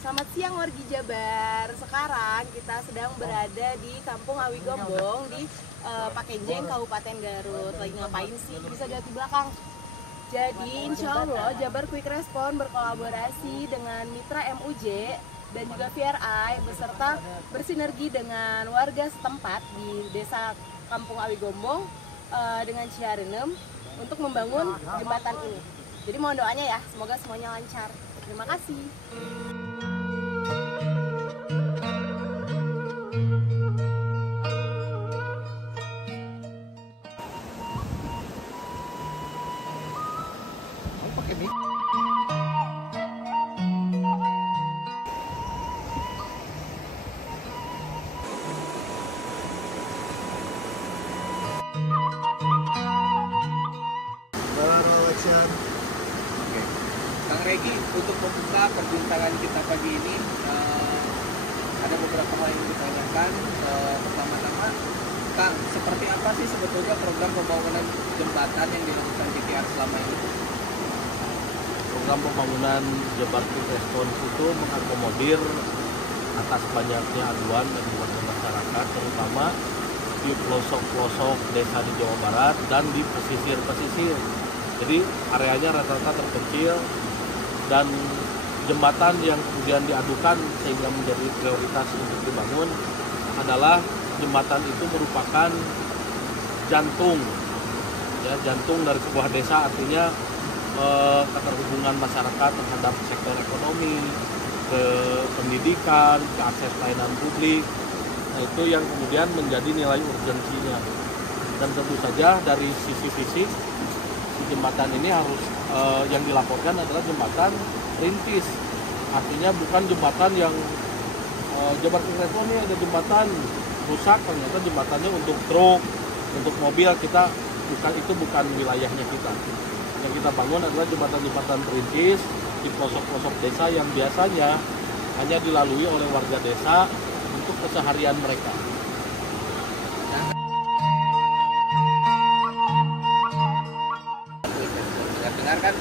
Selamat siang wargi Jabar. Sekarang kita sedang berada di Kampung Awi Gombong di Pakenjeng, Kabupaten Garut. Lagi ngapain sih? Bisa lihat di belakang. Jadi insya Allah Jabar Quick Response berkolaborasi dengan Mitra MUJ dan juga VRI beserta bersinergi dengan warga setempat di Desa Kampung Awi Gombong dengan Ciarenem untuk membangun jembatan ini. Jadi mohon doanya ya, semoga semuanya lancar. Terima kasih. Pakai mic. Oke, Kang Regi, untuk membuka perbincangan kita pagi ini ada beberapa hal yang ditanyakan. Pertama-tama, Kang, seperti apa sih sebetulnya program pembangunan jembatan yang dilakukan GTR selama ini? Program pembangunan Jabar Quick Response itu mengakomodir atas banyaknya aduan dari warga masyarakat, terutama di pelosok-pelosok desa di Jawa Barat dan di pesisir-pesisir. Jadi areanya rata-rata terpencil, dan jembatan yang kemudian diadukan sehingga menjadi prioritas untuk dibangun adalah jembatan itu merupakan jantung, ya, jantung dari sebuah desa, artinya keterhubungan masyarakat terhadap sektor ekonomi, ke pendidikan, ke akses pelayanan publik. Nah, itu yang kemudian menjadi nilai urgensinya. Dan tentu saja dari sisi fisik, si jembatan ini harus yang dilaporkan adalah jembatan rintis. Artinya bukan jembatan yang Jabar Quick Response ini ada jembatan rusak, ternyata jembatannya untuk truk, untuk mobil, itu bukan wilayahnya kita. Yang kita bangun adalah jembatan-jembatan perintis di pelosok-pelosok desa yang biasanya hanya dilalui oleh warga desa untuk keseharian mereka. Dengar kan,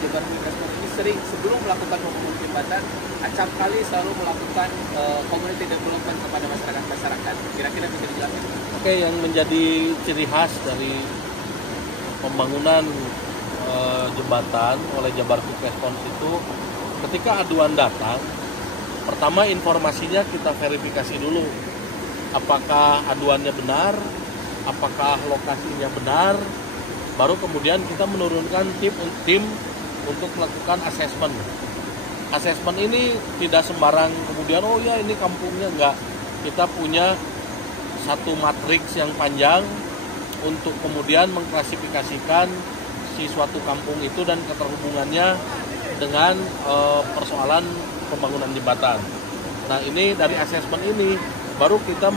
Jabar Quick Response ini sering sebelum melakukan pembangunan jembatan, acap kali selalu melakukan community development kepada masyarakat. Kira-kira bisa dijelaskan? Oke, yang menjadi ciri khas dari pembangunan jembatan oleh Jabar Quick Response itu, ketika aduan datang, pertama informasinya kita verifikasi dulu, apakah aduannya benar, apakah lokasinya benar, baru kemudian kita menurunkan tim untuk melakukan asesmen. Asesmen ini tidak sembarang kemudian, oh ya ini kampungnya, enggak. Kita punya satu matriks yang panjang untuk kemudian mengklasifikasikan si suatu kampung itu dan keterhubungannya dengan persoalan pembangunan jembatan. Nah, ini dari asesmen ini baru kita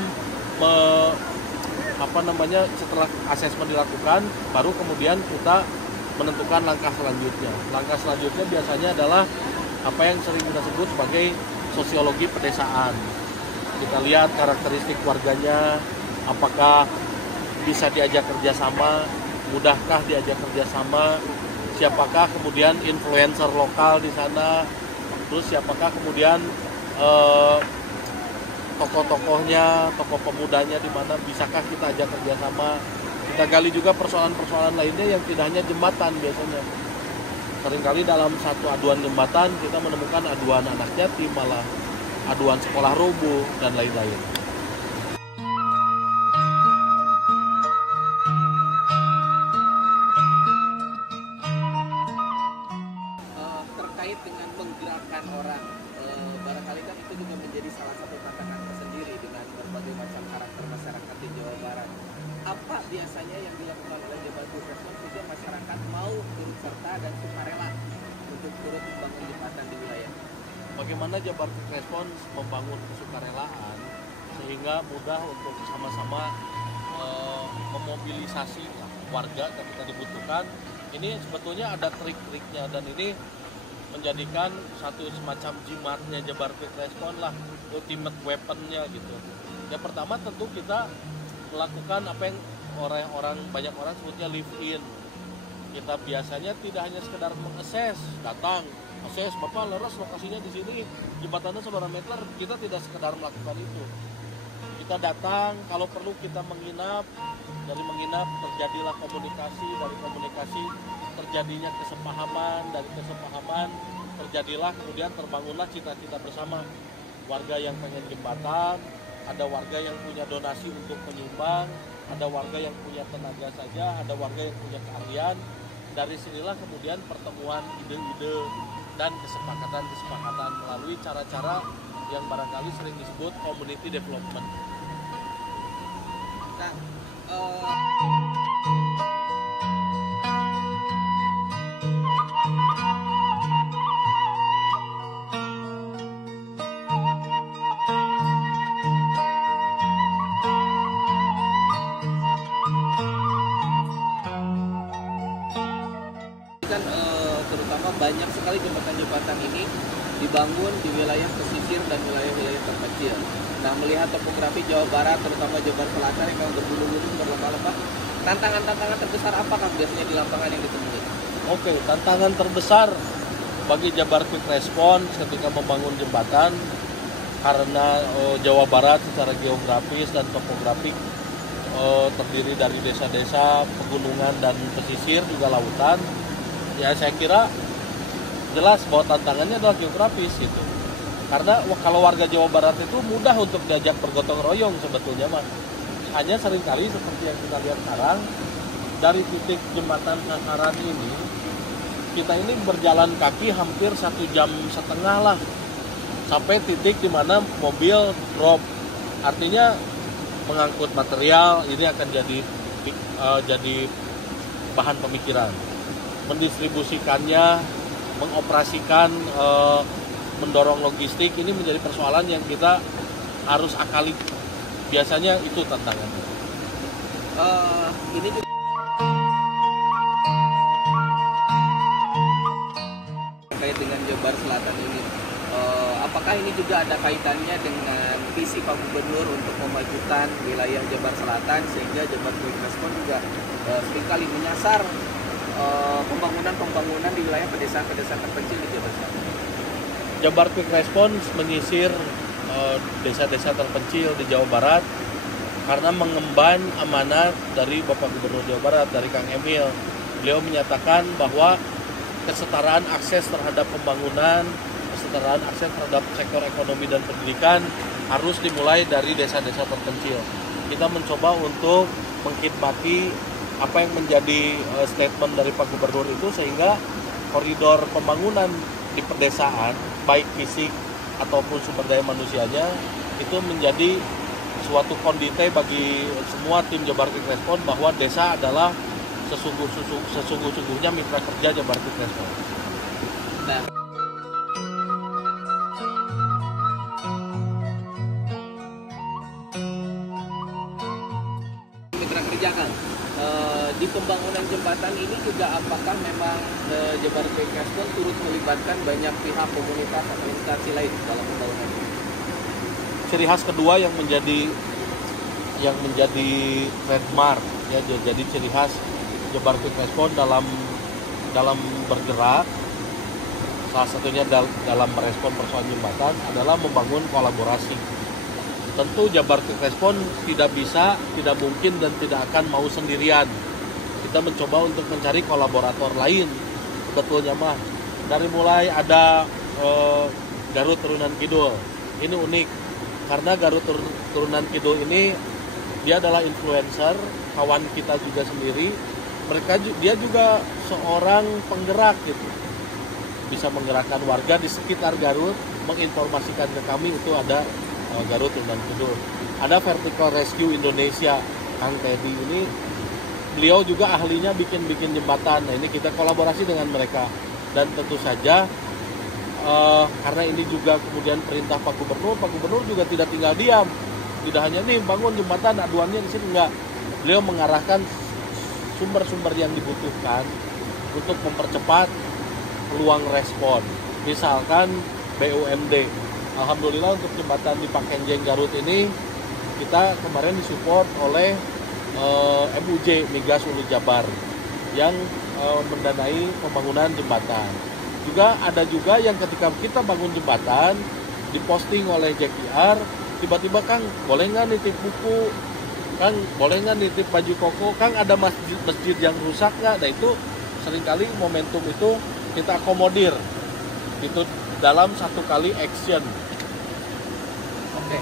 setelah asesmen dilakukan, baru kemudian kita menentukan langkah selanjutnya. Langkah selanjutnya biasanya adalah apa yang sering kita sebut sebagai sosiologi pedesaan. Kita lihat karakteristik warganya, apakah bisa diajak kerjasama, mudahkah diajak kerjasama, siapakah kemudian influencer lokal di sana, terus siapakah kemudian tokoh-tokohnya, tokoh pemudanya di mana, bisakah kita ajak kerjasama. Kita gali juga persoalan-persoalan lainnya yang tidak hanya jembatan biasanya. Seringkali dalam satu aduan jembatan kita menemukan aduan anak yatim, malah aduan sekolah rubuh dan lain-lain. Terkait dengan menggerakkan orang, barangkali kan itu juga menjadi salah satu tantangan tersendiri dengan berbagai macam karakter masyarakat di Jawa Barat. Apa biasanya yang dilakukan oleh Jabar Quick Response sehingga masyarakat mau turut serta dan sukarela untuk turut membangun jembatan di wilayah? Bagaimana Jabar Quick Response membangun kesukarelaan sehingga mudah untuk sama-sama memobilisasi warga ketika dibutuhkan. Ini sebetulnya ada trik-triknya, dan ini menjadikan satu semacam jimatnya Jabar Quick Response lah, ultimate weaponnya gitu. Yang pertama tentu kita melakukan apa yang banyak orang sebutnya live in. Kita biasanya tidak hanya sekedar mengakses, datang, akses Bapak leres lokasinya di sini, jembatannya seberapa meter, kita tidak sekedar melakukan itu. Kita datang, kalau perlu kita menginap, dari menginap terjadilah komunikasi, dari komunikasi terjadinya kesepahaman, dari kesepahaman terjadilah kemudian terbangunlah cita-cita bersama. Warga yang pengen jembatan, ada warga yang punya donasi untuk penyumbang, ada warga yang punya tenaga saja, ada warga yang punya keahlian. Dari sinilah kemudian pertemuan ide-ide dan kesepakatan-kesepakatan melalui cara-cara yang barangkali sering disebut community development. Nah, kan terutama banyak sekali jembatan-jembatan ini dibangun di wilayah pesisir dan wilayah-wilayah terpencil. Nah, melihat topografi Jawa Barat, terutama Jawa Barat Selatan yang memang bergunung-gunung berlembah-lembah, tantangan-tantangan terbesar apa Kang biasanya di lapangan yang ditemui? Oke, tantangan terbesar bagi Jabar Quick Response ketika membangun jembatan karena Jawa Barat secara geografis dan topografik terdiri dari desa-desa, pegunungan dan pesisir juga lautan. Ya saya kira jelas bahwa tantangannya adalah geografis itu. Karena kalau warga Jawa Barat itu mudah untuk diajak bergotong royong sebetulnya mah. Hanya seringkali seperti yang kita lihat sekarang dari titik jembatan Sasaran ini kita ini berjalan kaki hampir 1,5 jam lah sampai titik di mana mobil drop. Artinya mengangkut material ini akan jadi bahan pemikiran. Mendistribusikannya, mengoperasikan, mendorong logistik ini menjadi persoalan yang kita harus akali. Biasanya itu tantangannya. Ini juga terkait dengan Jabar Selatan ini. Apakah ini juga ada kaitannya dengan visi Pak Gubernur untuk memajukan wilayah Jabar Selatan sehingga Jabar Quick Response juga seringkali menyasar pembangunan di wilayah pedesaan-pedesaan terpencil di Jabar Selatan? Jabar Quick Response menyisir desa-desa terpencil di Jawa Barat karena mengemban amanat dari Bapak Gubernur Jawa Barat, dari Kang Emil. Beliau menyatakan bahwa kesetaraan akses terhadap pembangunan, kesetaraan akses terhadap sektor ekonomi dan pendidikan harus dimulai dari desa-desa terpencil. Kita mencoba untuk mengkhidmati apa yang menjadi statement dari Pak Gubernur itu sehingga koridor pembangunan di pedesaan, baik fisik ataupun sumber daya manusianya, itu menjadi suatu kondite bagi semua tim Jabar Quick Response bahwa desa adalah sesungguh-sungguhnya mitra kerja Jabar Quick Response. Nah, mitra kerja kan di pembangunan jembatan ini juga apakah memang Jabar Quick Response turut melibatkan banyak pihak komunitas atau instansi lain dalam pembangunan ini? Ciri khas kedua yang menjadi trademark ya, jadi ciri khas Jabar Quick Response dalam bergerak, salah satunya dalam merespon persoalan jembatan adalah membangun kolaborasi. Tentu Jabar Quick Response tidak bisa, tidak mungkin dan tidak akan mau sendirian. Kita mencoba untuk mencari kolaborator lain. Sebetulnya mah dari mulai ada Garut Turunan Kidul. Ini unik karena Garut Turunan Kidul ini dia adalah influencer, kawan kita juga sendiri. Dia juga seorang penggerak gitu. Bisa menggerakkan warga di sekitar Garut, menginformasikan ke kami itu ada Garut Turunan Kidul. Ada Vertical Rescue Indonesia, Kang Teddy ini, beliau juga ahlinya bikin jembatan. Nah ini kita kolaborasi dengan mereka. Dan tentu saja karena ini juga kemudian perintah Pak Gubernur juga tidak tinggal diam. Tidak hanya nih bangun jembatan, aduannya di sini enggak. Beliau mengarahkan sumber-sumber yang dibutuhkan untuk mempercepat peluang respon. Misalkan BUMD. Alhamdulillah untuk jembatan di Pakenjeng Garut ini kita kemarin disupport oleh MUJ Migas Ulu Jabar yang mendanai pembangunan jembatan. Juga ada juga yang ketika kita bangun jembatan diposting oleh JKR, tiba-tiba Kang boleh nggak nitip buku, Kang boleh nggak nitip baju koko, Kang ada masjid yang rusak nggak? Nah itu seringkali momentum itu kita akomodir itu dalam satu kali action. Oke.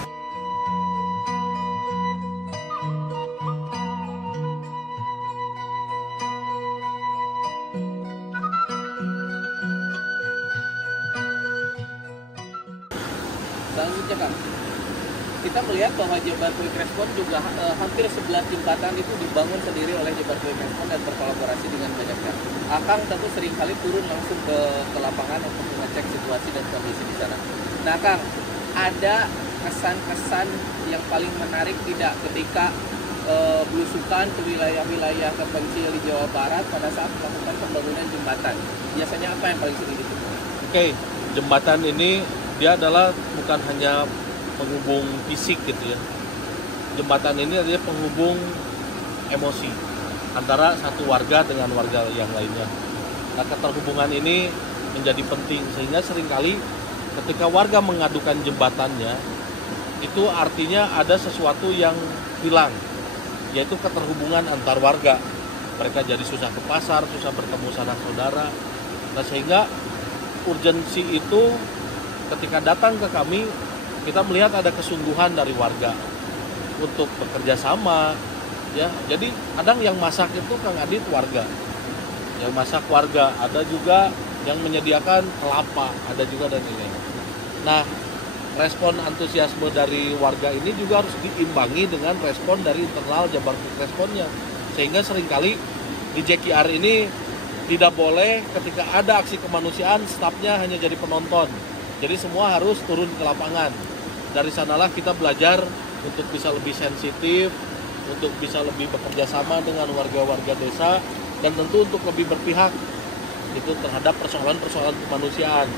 Selanjutnya Kang, kita melihat bahwa Jabar Quick Response juga hampir 11 jembatan itu dibangun sendiri oleh Jabar Quick Response dan berkolaborasi dengan banyak pihak. Akang tentu seringkali turun langsung ke lapangan untuk mengecek situasi dan kondisi di sana. Nah Kang, ada kesan-kesan yang paling menarik tidak ketika belusukan ke wilayah-wilayah terpencil di Jawa Barat pada saat melakukan pembangunan jembatan? Biasanya apa yang paling sering ditemui? Oke, jembatan ini dia adalah bukan hanya penghubung fisik gitu ya. Jembatan ini adalah penghubung emosi antara satu warga dengan warga yang lainnya. Nah, keterhubungan ini menjadi penting sehingga seringkali ketika warga mengadukan jembatannya itu artinya ada sesuatu yang hilang, yaitu keterhubungan antar warga. Mereka jadi susah ke pasar, susah bertemu sanak saudara. Nah, sehingga urgensi itu ketika datang ke kami, kita melihat ada kesungguhan dari warga untuk bekerja sama, ya. Jadi kadang yang masak itu Kang Adit warga, yang masak warga, ada juga yang menyediakan kelapa, ada juga dan lain-lain. Nah, respon antusiasme dari warga ini juga harus diimbangi dengan respon dari internal Jabar Quick Response-nya, sehingga seringkali di JKR ini tidak boleh ketika ada aksi kemanusiaan stafnya hanya jadi penonton. Jadi semua harus turun ke lapangan. Dari sanalah kita belajar untuk bisa lebih sensitif, untuk bisa lebih bekerja sama dengan warga-warga desa, dan tentu untuk lebih berpihak itu terhadap persoalan-persoalan kemanusiaan.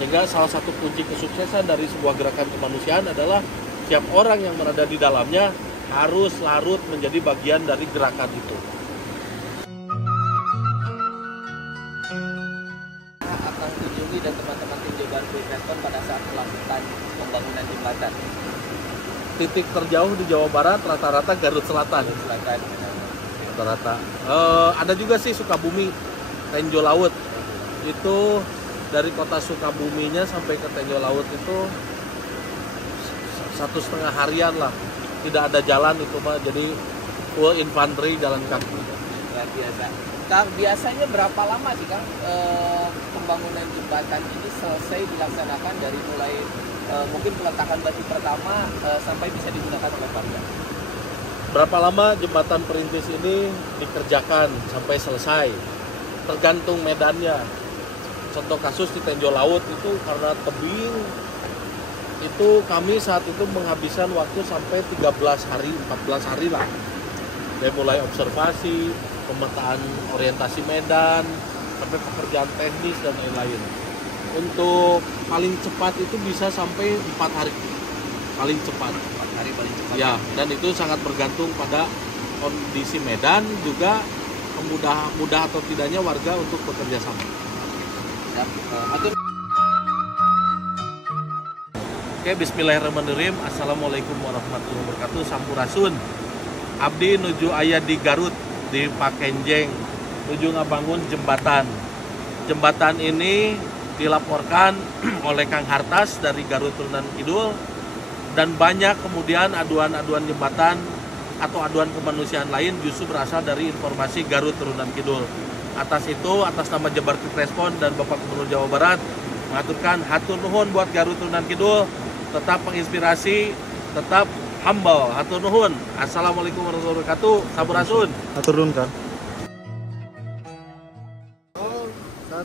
Sehingga salah satu kunci kesuksesan dari sebuah gerakan kemanusiaan adalah setiap orang yang berada di dalamnya harus larut menjadi bagian dari gerakan itu. Akan kunjungi dan teman-teman tim Jabar Quick Response pada saat melakukan pembangunan jembatan. Titik terjauh di Jawa Barat rata-rata Garut Selatan. Rata-rata. Ada juga sih Sukabumi, Tenjo Laut. Itu dari kota Sukabuminya sampai ke Tenjo Laut itu 1,5 harian lah. Tidak ada jalan itu mah, jadi full infanteri jalan kaki. Luar biasa. Kang, biasanya berapa lama sih Kang pembangunan jembatan ini selesai dilaksanakan dari mulai mungkin peletakan batu pertama sampai bisa digunakan oleh warga? Berapa lama jembatan perintis ini dikerjakan sampai selesai? Tergantung medannya. Contoh kasus di Tenjo Laut itu karena tebing, itu kami saat itu menghabiskan waktu sampai 13 hari, 14 hari lah. Dari mulai observasi, pemetaan orientasi medan, sampai pekerjaan teknis dan lain-lain. Untuk paling cepat itu bisa sampai 4 hari. Paling cepat. 4 hari paling cepat. Ya, dan itu sangat bergantung pada kondisi medan, juga mudah atau tidaknya warga untuk bekerja sama. Ya, Oke, bismillahirrahmanirrahim. Assalamualaikum warahmatullahi wabarakatuh. Sampurasun. Abdi nuju aya di Garut, di Pakenjeng, nuju ngabangun jembatan. Jembatan ini dilaporkan oleh Kang Hartas dari Garut Turunan Kidul, dan banyak kemudian aduan-aduan jembatan atau aduan kemanusiaan lain justru berasal dari informasi Garut Turunan Kidul. Atas itu, atas nama Jabar Quick Response dan Bapak Gubernur Jawa Barat mengaturkan hatur nuhun buat Garut Turunan Kidul, tetap menginspirasi, tetap humble. Hatur nuhun. Assalamualaikum warahmatullahi wabarakatuh. Sampurasun. Atur nuhun, Kang. 1,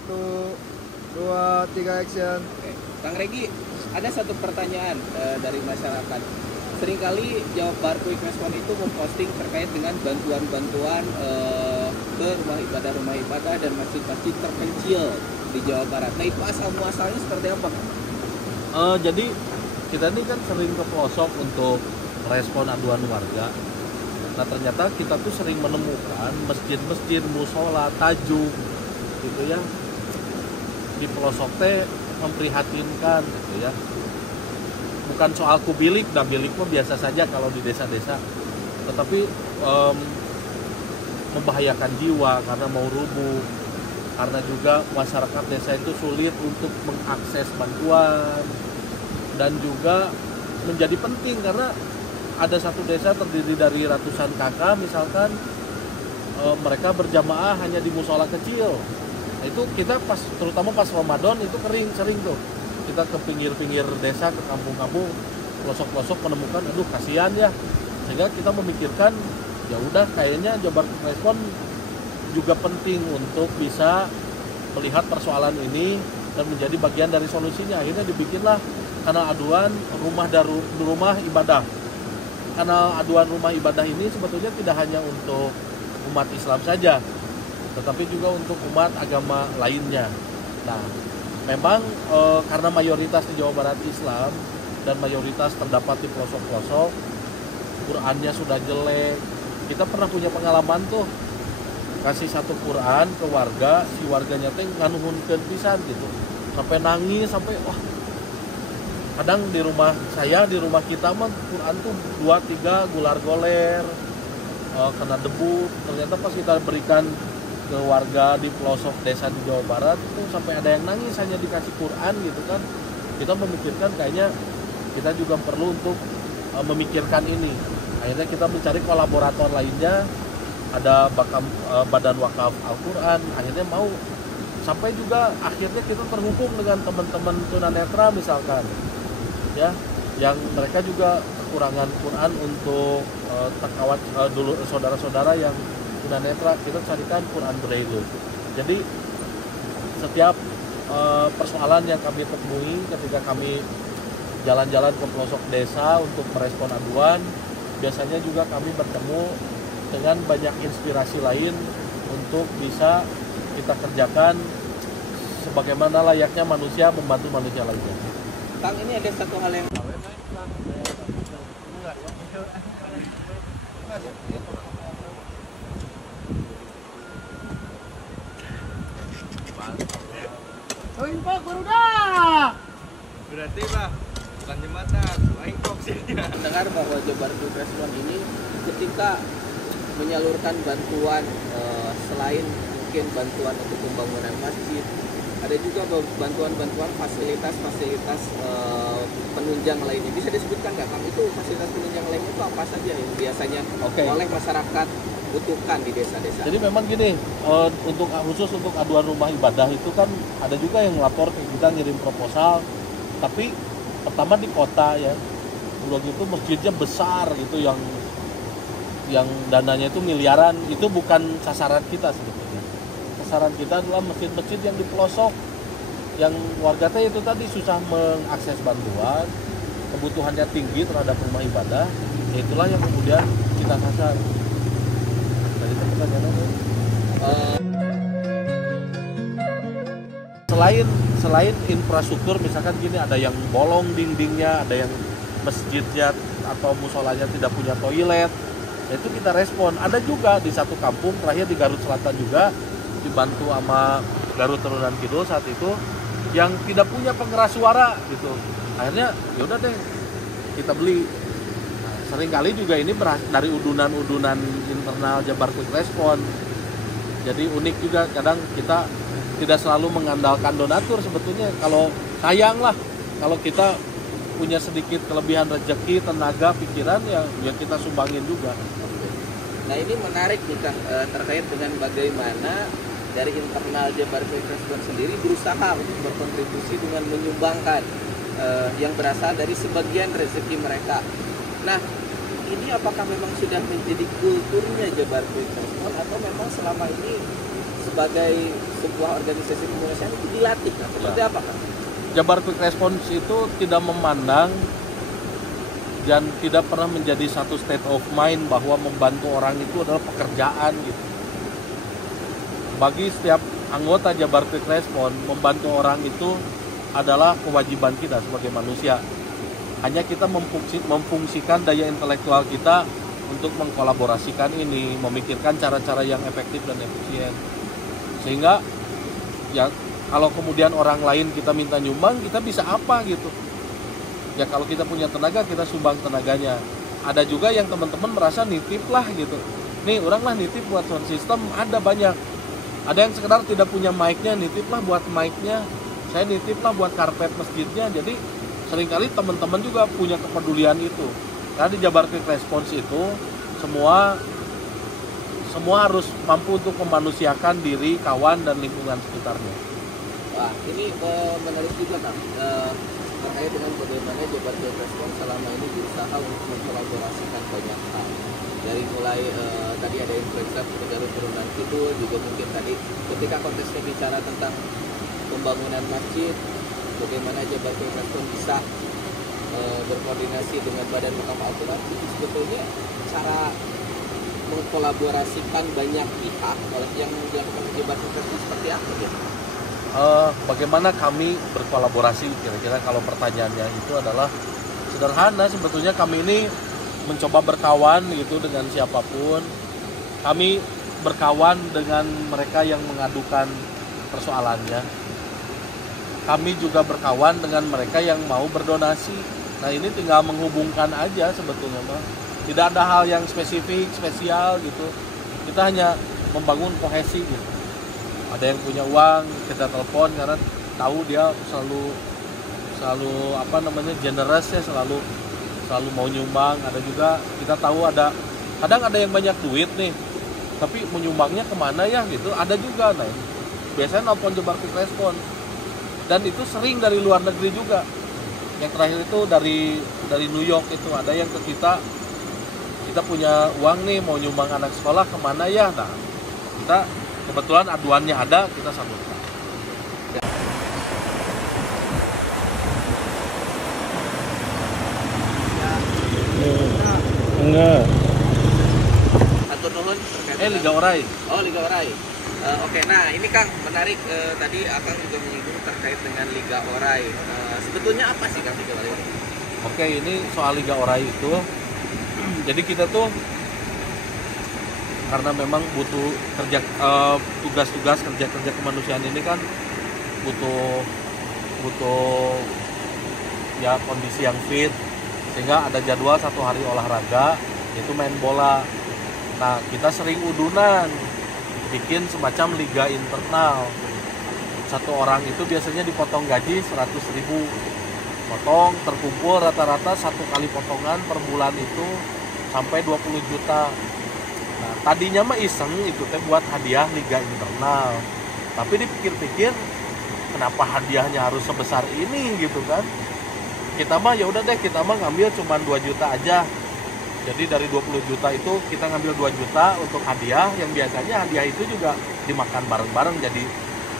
2, 3 action. Oke. Kang Regi, ada satu pertanyaan dari masyarakat. Seringkali Jabar Quick Response itu memposting terkait dengan bantuan-bantuan ke rumah ibadah dan masjid-masjid terpencil di Jawa Barat. Nah, itu asal muasalnya seperti apa? Jadi kita ini kan sering ke pelosok untuk respon aduan warga. Nah, ternyata kita tuh sering menemukan masjid-masjid, musola, tajuk gitu ya, di pelosok teh memprihatinkan gitu ya. Bukan soal kubilik, dan bilik mah biasa saja kalau di desa-desa, tetapi membahayakan jiwa karena mau rubuh, karena juga masyarakat desa itu sulit untuk mengakses bantuan, dan juga menjadi penting karena ada satu desa terdiri dari ratusan kakak misalkan, mereka berjamaah hanya di musola kecil. Nah, itu kita terutama pas Ramadan itu sering tuh kita ke pinggir-pinggir desa, ke kampung-kampung, pelosok-pelosok menemukan, aduh kasihan ya, sehingga kita memikirkan ya udah kayaknya Jabar Quick Response juga penting untuk bisa melihat persoalan ini dan menjadi bagian dari solusinya. Akhirnya dibikinlah kanal aduan rumah ibadah. Kanal aduan rumah ibadah ini sebetulnya tidak hanya untuk umat Islam saja, tetapi juga untuk umat agama lainnya. Nah, memang karena mayoritas di Jawa Barat Islam dan mayoritas terdapat di pelosok-pelosok, Qurannya sudah jelek. Kita pernah punya pengalaman tuh, kasih satu Quran ke warga, si warganya teh nganuhunkeun pisan gitu, sampai nangis, sampai wah. Kadang di rumah kita mah Quran tuh 2-3 gular goler, kena debu. Ternyata pas kita berikan ke warga di pelosok desa di Jawa Barat itu sampai ada yang nangis hanya dikasih Quran gitu kan. Kita memikirkan kayaknya kita juga perlu untuk memikirkan ini. Akhirnya kita mencari kolaborator lainnya, ada Badan Wakaf Al-Quran, akhirnya mau, sampai juga akhirnya kita terhubung dengan teman-teman tunanetra misalkan ya, yang mereka juga kekurangan Quran untuk dulu saudara-saudara yang tunanetra, kita carikan Quran Braille. Jadi setiap persoalan yang kami temui ketika kami jalan-jalan ke pelosok desa untuk merespon aduan, biasanya juga kami bertemu dengan banyak inspirasi lain untuk bisa kita kerjakan sebagaimana layaknya manusia membantu manusia lainnya. Kang, ini ada satu hal yang Pak, baru dah. Berarti Pak, bukan jembatan, lain koksinya. mendengar bahwa Jabar Quick Response ini ketika menyalurkan bantuan, selain mungkin bantuan untuk pembangunan masjid, ada juga bantuan-bantuan fasilitas penunjang lainnya. Bisa disebutkan nggak Kang, itu fasilitas penunjang lainnya itu apa saja yang biasanya oleh masyarakat butuhkan di desa-desa? Jadi memang gini, khusus untuk aduan rumah ibadah itu kan ada juga yang lapor ke kita ngirim proposal, tapi pertama di kota ya, udah gitu masjidnya besar gitu, yang dananya itu miliaran, itu bukan sasaran kita sebetulnya. Sasaran kita adalah masjid-masjid yang di pelosok, yang warga teh itu tadi susah mengakses bantuan, kebutuhannya tinggi terhadap rumah ibadah, itulah yang kemudian kita sasar. Tadi itu pertanyaannya. Selain infrastruktur, misalkan gini, ada yang bolong dindingnya, ada yang masjidnya atau musolanya tidak punya toilet, itu kita respon. Ada juga di satu kampung terakhir di Garut Selatan juga, dibantu sama Garut Turunan Kidul saat itu, yang tidak punya pengeras suara gitu. Akhirnya yaudah deh kita beli. Nah, seringkali juga ini dari udunan-udunan internal Jabar Quick Response. Jadi unik juga, kadang kita tidak selalu mengandalkan donatur sebetulnya. Kalau sayang lah kalau kita punya sedikit kelebihan rezeki, tenaga, pikiran, ya kita sumbangin juga. Nah, ini menarik nih Kang, terkait dengan bagaimana dari internal Jabar Quick Response sendiri berusaha untuk berkontribusi dengan menyumbangkan yang berasal dari sebagian rezeki mereka. Nah, ini apakah memang sudah menjadi kulturnya Jabar Quick Response, atau memang selama ini sebagai sebuah organisasi kemanusiaan itu dilatih? Nah, seperti apa Kang? Jabar Quick Response itu tidak memandang dan tidak pernah menjadi satu state of mind bahwa membantu orang itu adalah pekerjaan gitu. Bagi setiap anggota Jabar Quick Response, membantu orang itu adalah kewajiban kita sebagai manusia. Hanya kita memfungsikan daya intelektual kita untuk mengkolaborasikan ini, memikirkan cara-cara yang efektif dan efisien. Sehingga ya Kalau kemudian orang lain kita minta nyumbang, kita bisa apa gitu? Ya kalau kita punya tenaga, kita sumbang tenaganya. Ada juga yang teman-teman merasa nitip lah gitu. Nih orang lah nitip buat sound system, ada banyak. Ada yang sekedar tidak punya mic-nya, nitip lah buat mic-nya. Saya nitip lah buat karpet masjidnya. Jadi seringkali teman-teman juga punya kepedulian itu. Karena di Jabar Quick Response itu semua harus mampu untuk memanusiakan diri, kawan, dan lingkungan sekitarnya. Wah, ini menarik juga Kang, terkait dengan bagaimana Jabar Quick Response selama ini berusaha untuk mengkolaborasikan banyak hal. Dari mulai tadi ada influencer Garut Turunan Kidul, juga mungkin tadi ketika konteksnya bicara tentang pembangunan masjid, bagaimana Jabar Quick Response bisa berkoordinasi dengan Badan Wakaf Al-Quran. Sebetulnya cara mengkolaborasikan banyak pihak yang dilakukan Jabar Quick Response seperti apa ya? Bagaimana kami berkolaborasi, kira-kira kalau pertanyaannya itu adalah sederhana. Sebetulnya kami ini mencoba berkawan gitu dengan siapapun. Kami berkawan dengan mereka yang mengadukan persoalannya. Kami juga berkawan dengan mereka yang mau berdonasi. Nah ini tinggal menghubungkan aja sebetulnya, Bang. Tidak ada hal yang spesifik, spesial gitu. Kita hanya membangun kohesi gitu. Ada yang punya uang, kita telepon karena tahu dia selalu generous ya, selalu mau nyumbang. Ada juga kita tahu kadang ada yang banyak duit nih, tapi menyumbangnya kemana ya gitu. Ada juga, nah biasanya nelpon Jabar Quick Response, dan itu sering dari luar negeri juga. Yang terakhir itu dari New York itu ada yang ke kita punya uang nih mau nyumbang anak sekolah kemana ya. Nah kita kebetulan aduannya ada, kita salurkan. Enggak. Atur nuhun terkait Liga Orai. Oh, Liga Orai. Oke, nah ini Kang menarik, tadi Akang juga menyinggung terkait dengan Liga Orai. Sebetulnya apa sih Kang Liga Orai ini? Oke, ini soal Liga Orai itu, jadi kita tuh karena memang butuh tugas-tugas kerja kemanusiaan ini kan butuh ya kondisi yang fit, sehingga ada jadwal satu hari olahraga yaitu main bola. Nah kita sering udunan bikin semacam liga internal. Satu orang itu biasanya dipotong gaji 100.000, potong terkumpul rata-rata satu kali potongan per bulan itu sampai 20 juta. Nah, tadinya mah iseng itu teh buat hadiah liga internal. Tapi dipikir-pikir kenapa hadiahnya harus sebesar ini gitu kan? Kita mah ya udah deh, kita mah ngambil cuma 2 juta aja. Jadi dari 20 juta itu kita ngambil 2 juta untuk hadiah, yang biasanya hadiah itu juga dimakan bareng-bareng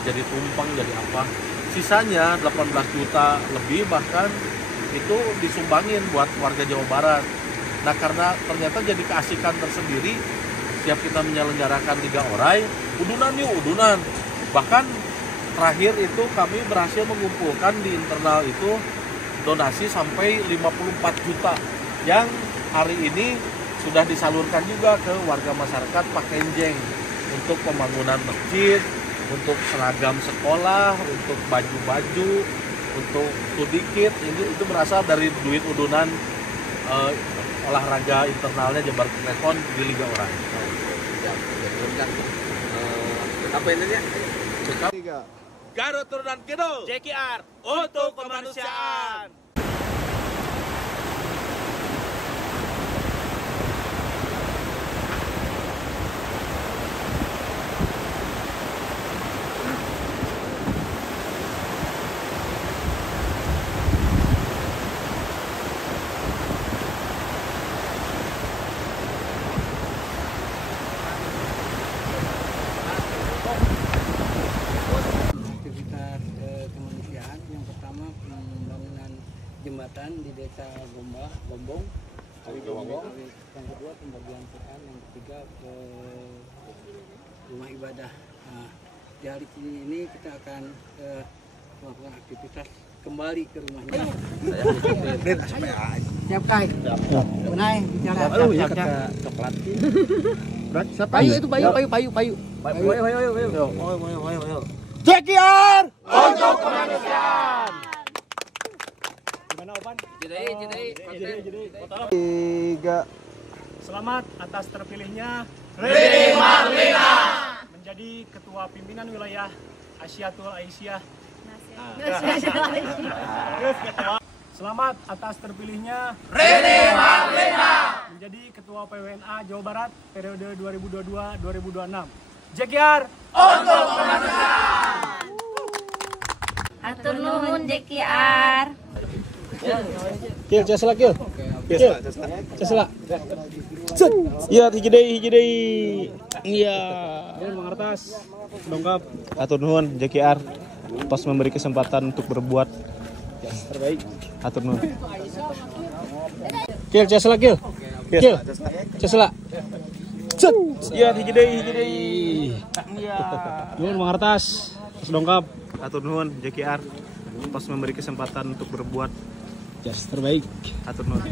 jadi tumpeng jadi apa. Sisanya 18 juta lebih bahkan itu disumbangin buat warga Jawa Barat. Nah karena ternyata jadi keasikan tersendiri, setiap kita menyelenggarakan Liga Orai, udunan. Bahkan terakhir itu kami berhasil mengumpulkan di internal itu donasi sampai 54 juta yang hari ini sudah disalurkan juga ke warga masyarakat Pakenjeng untuk pembangunan masjid, untuk seragam sekolah, untuk baju-baju, untuk tudikit. Itu berasal dari duit udunan olahraga internalnya Jabar Quick Response di Liga Orai. Apa intinya? Garut Turunan Kidul, JKR untuk kemanusiaan. Aktivitas kemanusiaan yang pertama pembangunan jembatan di desa Gombong, yang kedua pembagian Quran, yang ketiga ke rumah ibadah. Nah, di hari ini kita akan melakukan aktivitas kembali ke rumahnya. Siap Kai? Benai, bicara. Siap. Coklat. Payu itu payu. JKR untuk kemanusiaan. Gimana Opan? Jadi. 3. Selamat atas terpilihnya Rini Marlina menjadi Ketua Pimpinan Wilayah Asyatul Aisyah. Selamat atas terpilihnya Rini Marlina menjadi Ketua PWNA Jawa Barat periode 2022-2026. JKR untuk kemanusiaan. Atur nuhun JKR. Kil, casela kil. Kil, casela. Set. Iya, hiji deui. Iya. Mengertas. Dongkap. Atur nuhun JKR pas memberi kesempatan untuk berbuat Terbaik. atur nuhun. Kil, casela kil. Kil, casela. Set. Iya, hiji deui. Iya. Nuhun mengertas. Terus dongkap. Atur nuhun JKR pas memberi kesempatan untuk berbuat Terbaik. atur nuhun.